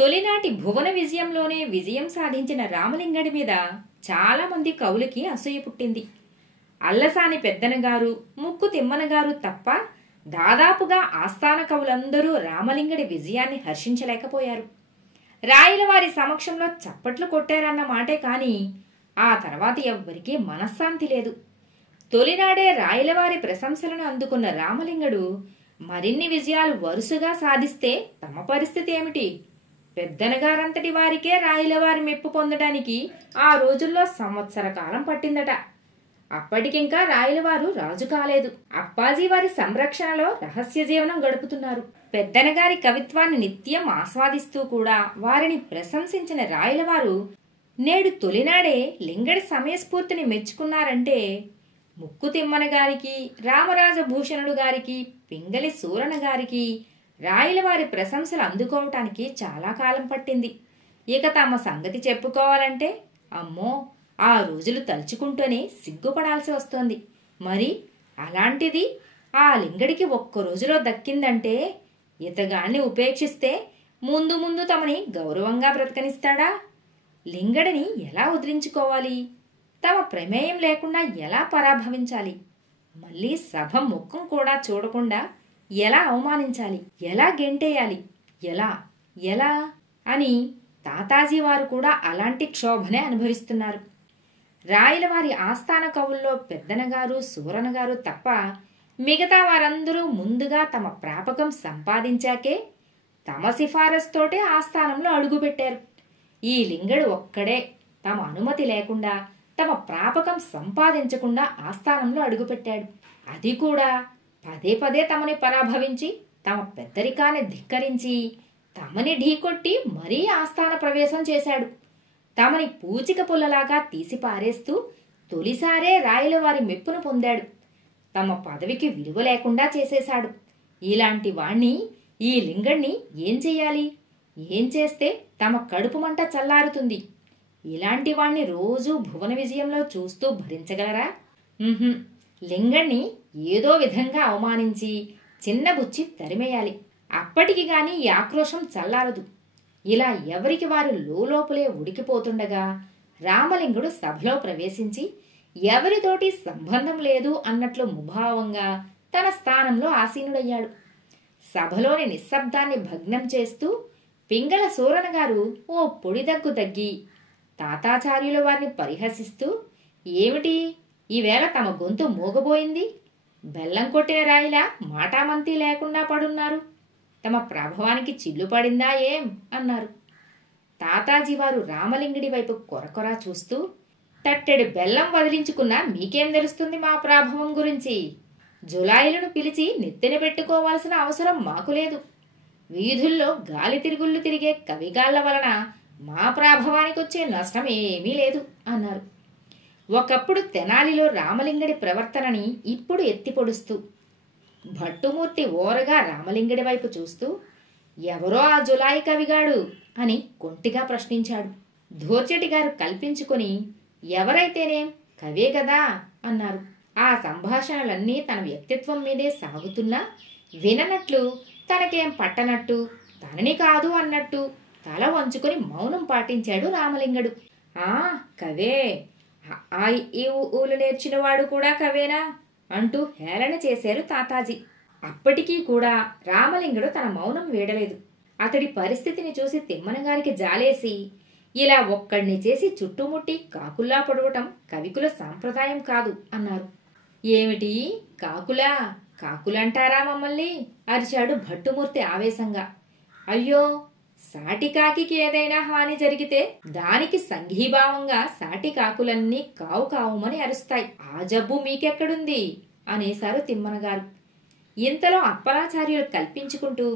తొలినాటి భువన విజయంలోనే విజయం సాధించిన రామలింగడి మీద చాలా మంది కవులకి అసూయ పుట్టింది. అల్లసాని పెద్దనగారు, ముక్కు తిమ్మనగారు తప్ప దాదాపుగా ఆస్థాన కవులందరూ రామలింగడి విజయాన్ని హర్షించలేకపోయారు. రాయలవారి సమక్షంలో చప్పట్లు కొట్టారన్న మాటే కాని ఆ తర్వాత ఎవ్వరికీ మనశ్శాంతి లేదు. తొలినాడే రాయలవారి ప్రశంసలను అందుకున్న రామలింగడు మరిన్ని విజయాలు వరుసగా సాధిస్తే తమ పరిస్థితి ఏమిటి? పెద్దనగారంతటి వారికే రాయలవారి మెప్పు పొందడానికి ఆ రోజుల్లో సంవత్సర కాలం పట్టిందట. అప్పటికింకా రాయలవారు రాజు కాలేదు. అప్పాజీ వారి సంరక్షణలో రహస్య జీవనం గడుపుతున్నారు. పెద్దనగారి కవిత్వాన్ని నిత్యం ఆస్వాదిస్తూ కూడా వారిని ప్రశంసించిన రాయలవారు నేడు తొలినాడే లింగడి సమయస్ఫూర్తిని మెచ్చుకున్నారంటే ముక్కు తిమ్మన గారికి, రామరాజభూషణుడు గారికి, పింగళి సూరణ గారికి రాయలవారి ప్రశంసలు అందుకోవటానికి చాలా కాలం పట్టింది. ఇక తమ సంగతి చెప్పుకోవాలంటే అమ్మో, ఆ రోజులు తలుచుకుంటూనే సిగ్గుపడాల్సి వస్తోంది. మరి అలాంటిది ఆ లింగడికి ఒక్క రోజులో దక్కిందంటే ఇతగాన్ని ఉపేక్షిస్తే ముందు ముందు తమని గౌరవంగా బ్రతకనిస్తాడా? లింగడిని ఎలా వదిలించుకోవాలి? తమ ప్రమేయం లేకుండా ఎలా పరాభవించాలి? మళ్ళీ సభ ముఖం కూడా చూడకుండా ఎలా అవమానించాలి? ఎలా గెంటేయాలి? ఎలా ఎలా అని తాతాజీ వారు కూడా అలాంటి క్షోభనే అనుభవిస్తున్నారు. రాయలవారి ఆస్థాన కవుల్లో పెద్దనగారు, సూరనగారు తప్ప మిగతా వారందరూ ముందుగా తమ ప్రాపకం సంపాదించాకే తమ సిఫారసుతోటే ఆస్థానంలో అడుగుపెట్టారు. ఈ లింగడు ఒక్కడే తమ అనుమతి లేకుండా తమ ప్రాపకం సంపాదించకుండా ఆస్థానంలో అడుగుపెట్టాడు. అది కూడా పదే పదే తమని పరాభవించి తమ పెద్దరికాన్ని ధిక్కరించి తమని ఢీకొట్టి మరీ ఆస్థాన ప్రవేశం చేశాడు. తమని పూచిక పుల్లలాగా తీసి పారేస్తూ తొలిసారే రాయలవారి మెప్పును పొందాడు. తమ పదవికి విలువ లేకుండా చేసేశాడు. ఇలాంటి వాణ్ణి, ఈ లింగణ్ణి ఏం చెయ్యాలి? ఏం చేస్తే తమ కడుపు మంట చల్లారుతుంది? ఇలాంటి వాణ్ణి రోజూ భువన విజయంలో చూస్తూ భరించగలరా? లింగణ్ణి ఏదో విధంగా అవమానించి చిన్నబుచ్చి తరిమేయాలి. అప్పటికి గాని ఈ ఆక్రోశం చల్లారదు. ఇలా ఎవరికి వారు లోపలే ఉడికిపోతుండగా రామలింగుడు సభలో ప్రవేశించి ఎవరితోటి సంబంధం లేదు అన్నట్లు ముభావంగా తన స్థానంలో ఆసీనుడయ్యాడు. సభలోని నిశ్శబ్దాన్ని భగ్నం చేస్తూ పింగళ సూరణ గారు ఓ పొడిదగ్గు తగ్గి తాతాచార్యుల వారిని పరిహసిస్తూ, ఏమిటి ఈవేళ తమ గొంతు మోగబోయింది? బెల్లం కొట్టిన రాయిలా మాటామంతి లేకుండా పడున్నారు. తమ ప్రభావానికి చిల్లు పడిందా ఏం అన్నారు. తాతాజీ వారు రామలింగుడి వైపు కొరకొరా చూస్తూ, తట్టెడు బెల్లం వదిలించుకున్నా మీకేం తెలుస్తుంది మా ప్రాభవం గురించి? జులాయిలను పిలిచి నెత్తిన పెట్టుకోవాల్సిన అవసరం మాకు లేదు. వీధుల్లో గాలి తిరుగుళ్ళు తిరిగే కవిగాళ్ల వలన మా ప్రాభవానికి వచ్చే నష్టం ఏమీ లేదు అన్నారు. ఒకప్పుడు తెనాలిలో రామలింగడి ప్రవర్తనని ఇప్పుడు ఎత్తిపొడుస్తూ భట్టుమూర్తి ఓరగా రామలింగడి వైపు చూస్తూ, ఎవరో ఆ జులాయి కవిగాడు అని కొంటిగా ప్రశ్నించాడు. ధోర్జటి గారు కల్పించుకొని, ఎవరైతేనేం కవే గదా అన్నారు. ఆ సంభాషణలన్నీ తన వ్యక్తిత్వం మీదే సాగుతున్నా విననట్లు, తనకేం పట్టనట్టు, తనని కాదు అన్నట్టు తల వంచుకొని మౌనం పాటించాడు రామలింగడు. కవే, ఈ ఊలు నేర్చినవాడు కూడా కవేనా అంటూ హేళన చేశారు తాతాజీ. అప్పటికీ కూడా రామలింగడు తన మౌనం వీడలేదు. అతడి పరిస్థితిని చూసి తిమ్మనగారికి జాలేసి, ఇలా ఒక్కడిని చేసి చుట్టుముట్టి కాకుల్లా పొడవటం కవికుల సాంప్రదాయం కాదు అన్నారు. ఏమిటి కాకులా? కాకులంటారా మమ్మల్ని? అరిచాడు భట్టుమూర్తి ఆవేశంగా. అయ్యో, సాటి కాకికి ఏదైనా హాని జరిగితే దానికి సంఘీభావంగా సాటి కాకులన్నీ కావు కావుమని అరుస్తాయి. ఆ జబ్బు మీకెక్కడుంది అనేశారు తిమ్మనగారు. ఇంతలో అప్పలాచార్యులు కల్పించుకుంటూ,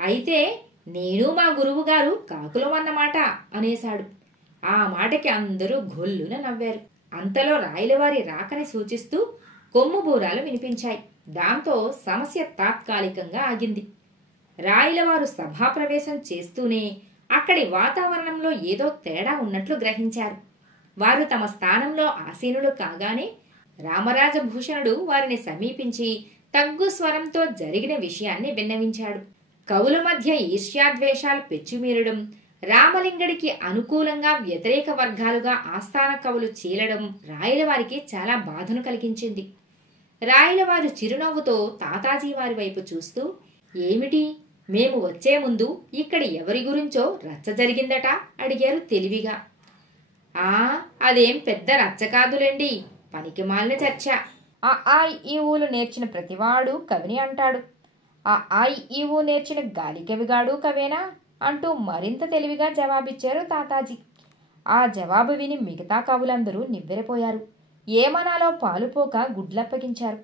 అయితే నేను మా గురువుగారు కాకులమన్నమాట అనేశాడు. ఆ మాటకి అందరూ గొల్లున నవ్వారు. అంతలో రాయలవారి రాకని సూచిస్తూ కొమ్ము బూరాలు వినిపించాయి. దాంతో సమస్య తాత్కాలికంగా ఆగింది. రాయలవారు సభాప్రవేశం చేస్తూనే అక్కడి వాతావరణంలో ఏదో తేడా ఉన్నట్లు గ్రహించారు. వారు తమ స్థానంలో ఆసీనులు కాగానే రామరాజభూషణుడు వారిని సమీపించి తగ్గు స్వరంతో జరిగిన విషయాన్ని విన్నవించాడు. కవుల మధ్య ఈర్ష్యాద్వేషాలు పెచ్చుమీరడం, రామలింగడికి అనుకూలంగా వ్యతిరేక వర్గాలుగా ఆస్థాన కవులు చీలడం రాయలవారికి చాలా బాధను కలిగించింది. రాయలవారు చిరునవ్వుతో తాతాజీ వారి వైపు చూస్తూ, ఏమిటి, మేము వచ్చే ముందు ఇక్కడ ఎవరి గురించో రచ్చ జరిగిందట అడిగారు తెలివిగా. అదేం పెద్ద రచ్చ కాదులేండి, పనికిమాలిన చర్చ. ఆ ఈ ఊలు నేర్చిన ప్రతివాడు కవిని అంటాడు. ఆ ఈ ఊ నేర్చిన గాలికవిగాడు కవేనా అంటూ మరింత తెలివిగా జవాబిచ్చారు తాతాజీ. ఆ జవాబు విని మిగతా కవులందరూ నివ్వెరపోయారు. ఏమనాలో పాలుపోక గుడ్లప్పగించారు.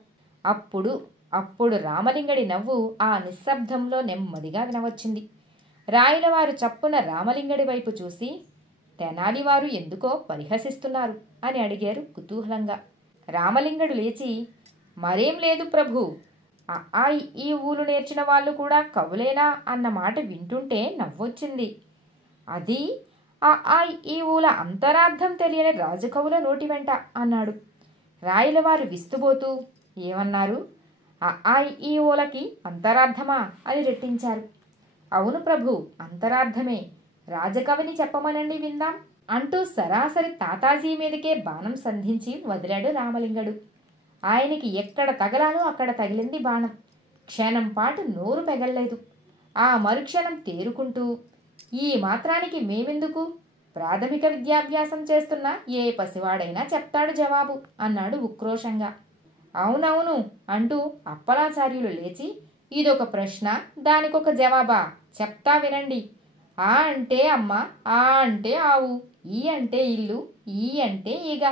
అప్పుడు రామలింగడి నవ్వు ఆ నిశ్శబ్దంలో నెమ్మదిగా వినవచ్చింది. రాయలవారు చప్పున రామలింగడి వైపు చూసి, తెనాలివారు ఎందుకో పరిహసిస్తున్నారు అని అడిగారు కుతూహలంగా. రామలింగడు లేచి, మరేం లేదు ప్రభు, ఆ ఈ ఊలు నేర్చిన వాళ్ళు కూడా కవులేనా అన్న మాట వింటుంటే నవ్వొచ్చింది. అది ఆ ఈ ఊల అంతరార్థం తెలియని రాజకవుల నోటి వెంట అన్నాడు. రాయలవారు విస్తుబోతూ, ఏమన్నారు? ఆ ఈ ఊలకి అంతరార్థమా అని రెట్టించారు. అవును ప్రభు, అంతరార్థమే. రాజకవిని చెప్పమనండి విందాం అంటూ సరాసరి తాతాజీ మీదకే బాణం సంధించి వదిలాడు రామలింగడు. ఆయనకి ఎక్కడ తగలాలో అక్కడ తగిలింది బాణం. క్షణం పాటు నోరు పెగల్లేదు. ఆ మరుక్షణం తేరుకుంటూ, ఈ మాత్రానికి మేమెందుకు, ప్రాథమిక విద్యాభ్యాసం చేస్తున్న ఏ పసివాడైనా చెప్తాడు జవాబు అన్నాడు ఉక్రోషంగా. అవునవును అంటూ అప్పలాచార్యులు లేచి, ఇదొక ప్రశ్న, దానికొక జవాబా, చెప్తా వినండి. ఆ అంటే అమ్మ, ఆ అంటే ఆవు, ఈ అంటే ఇల్లు, ఈ అంటే ఈగ,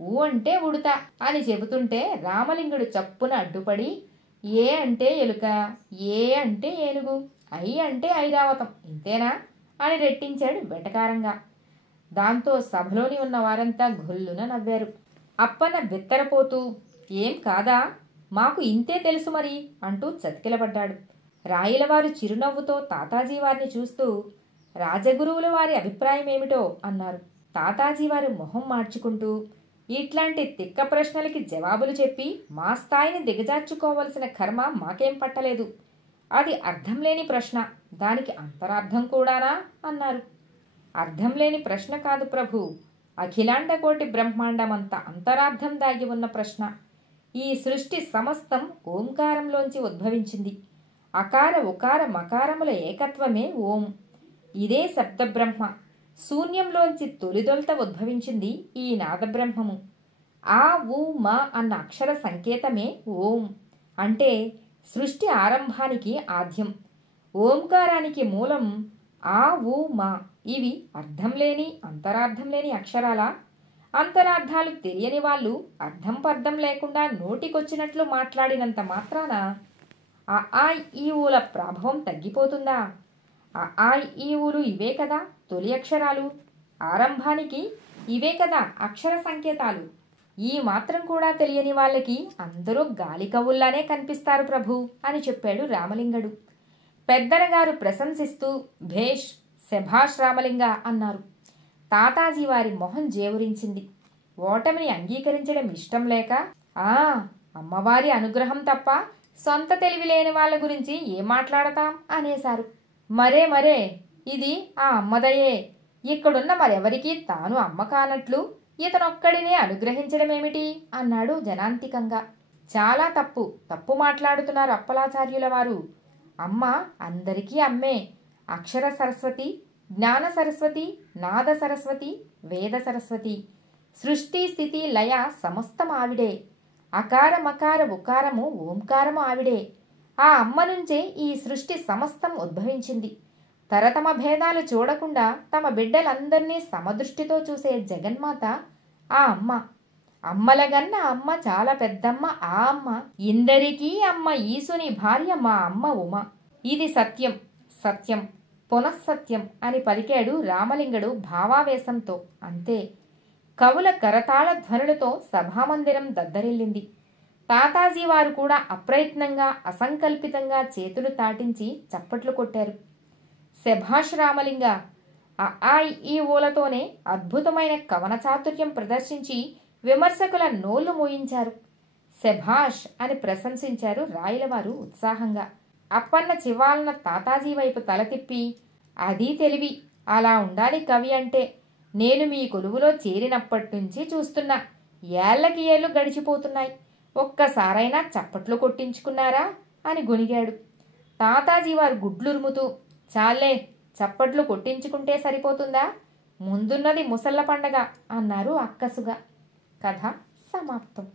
ఊ అంటే ఉడత అని చెబుతుంటే రామలింగుడు చప్పున అడ్డుపడి, ఏ అంటే ఎలుక, ఏ అంటే ఏనుగు, ఐ అంటే ఐరావతం, ఇంతేనా అని రెట్టించాడు వెటకారంగా. దాంతో సభలోని ఉన్న వారంతా గొల్లున నవ్వారు. అప్పన్న బెత్తరపోతూ, ఏం కాదా, మాకు ఇంతే తెలుసు మరి అంటూ చతికిలబడ్డాడు. రాయలవారు చిరునవ్వుతో తాతాజీ వారిని చూస్తూ, రాజగురువుల వారి అభిప్రాయం ఏమిటో అన్నారు. తాతాజీ వారు మొహం మార్చుకుంటూ, ఇట్లాంటి తిక్క ప్రశ్నలకి జవాబులు చెప్పి మా స్థాయిని దిగజార్చుకోవలసిన కర్మ మాకేం పట్టలేదు. అది అర్థం లేని ప్రశ్న, దానికి అంతరార్థం కూడానా అన్నారు. అర్థం లేని ప్రశ్న కాదు ప్రభు, అఖిలాండ కోటి బ్రహ్మాండమంత అంతరార్థం దాగి ఉన్న ప్రశ్న. ఈ సృష్టి సమస్తం ఓంకారంలోంచి ఉద్భవించింది. అకార ఉకార మకారముల ఏకత్వమే ఓం. ఇదే శబ్దబ్రహ్మ. శూన్యంలోంచి తొలిదొలత ఉద్భవించింది ఈ నాదబ్రహ్మము. ఆ ఊ మా అన్న అక్షర సంకేతమే ఓం. అంటే సృష్టి ఆరంభానికి ఆద్యం. ఓంకారానికి మూలం ఆ ఊ మా. ఇవి అర్థం లేని అంతరార్థం లేని అక్షరాలా? అంతరార్థాలు తెలియని వాళ్ళు అర్థం పర్థం లేకుండా నోటికొచ్చినట్లు మాట్లాడినంత మాత్రాన ఆ ఈ ఊల ప్రభావం తగ్గిపోతుందా? ఆ ఈ ఊలు ఇవే కదా తొలి అక్షరాలు, ఆరంభానికి ఇవే కదా అక్షర సంకేతాలు. ఈ మాత్రం కూడా తెలియని వాళ్ళకి అందరూ గాలి కవుల్లానే కనిపిస్తారు ప్రభు అని చెప్పాడు రామలింగడు. పెద్దనగారు ప్రశంసిస్తూ, భేష్, శభాష్ రామలింగ అన్నారు. తాతాజీ వారి మొహం జేవురించింది. ఓటమిని అంగీకరించడం ఇష్టం లేక, అమ్మవారి అనుగ్రహం తప్ప సొంత తెలివి లేని వాళ్ళ గురించి ఏం మాట్లాడతాం అనేశారు. మరే ఇది ఆ అమ్మదయే. ఇక్కడున్న మరెవరికీ తాను అమ్మ కానట్లు ఇతనొక్కడినే అనుగ్రహించడమేమిటి అన్నాడు జనాంతికంగా. చాలా తప్పు మాట్లాడుతున్నారు అప్పలాచార్యుల వారు. అమ్మ అందరికీ అమ్మే. అక్షర సరస్వతి, జ్ఞాన సరస్వతి, నాద సరస్వతి, వేద సరస్వతి. సృష్టి స్థితి లయ సమస్తం ఆవిడే. అకార మకార ఉకారము ఓంకారము ఆవిడే. ఆ అమ్మ నుంచే ఈ సృష్టి సమస్తం ఉద్భవించింది. తరతమ భేదాలు చూడకుండా తమ బిడ్డలందరినీ సమదృష్టితో చూసే జగన్మాత ఆ అమ్మ. అమ్మలగన్న అమ్మ చాలా పెద్దమ్మ ఆ అమ్మ. ఇందరికీ అమ్మ ఈసుని భార్య మా అమ్మ ఉమ. ఇది సత్యం, సత్యం, పునఃసత్యం అని పలికాడు రామలింగడు భావావేశంతో. అంతే. కవుల కరతాళ ధ్వనులతో సభామందిరం దద్దరిల్లింది. తాతాజీ వారు కూడా అప్రయత్నంగా అసంకల్పితంగా చేతులు తాటించి చప్పట్లు కొట్టారు. శభాష్ రామలింగ, ఆ ఈ ఊలతోనే అద్భుతమైన కవన చాతుర్యం ప్రదర్శించి విమర్శకుల నోళ్లు మోయించారు. శభాష్ అని ప్రశంసించారు రాయలవారు ఉత్సాహంగా. అప్పన్న చివాలన తాతాజీ వైపు తల తిప్పి, అది తెలివి, అలా ఉండాలి కవి అంటే. నేను మీ కొలువులో చేరినప్పటినుంచి చూస్తున్నా. ఏళ్లకి ఏళ్ళు గడిచిపోతున్నాయి. ఒక్కసారైనా చప్పట్లు కొట్టించుకున్నారా అని గొనిగాడు. తాతాజీ వారు గుడ్లురుముతూ, చాలే, చప్పట్లు కొట్టించుకుంటే సరిపోతుందా, ముందున్నది ముసళ్ళ పండగ అన్నారు అక్కసుగా. కథ సమాప్తం.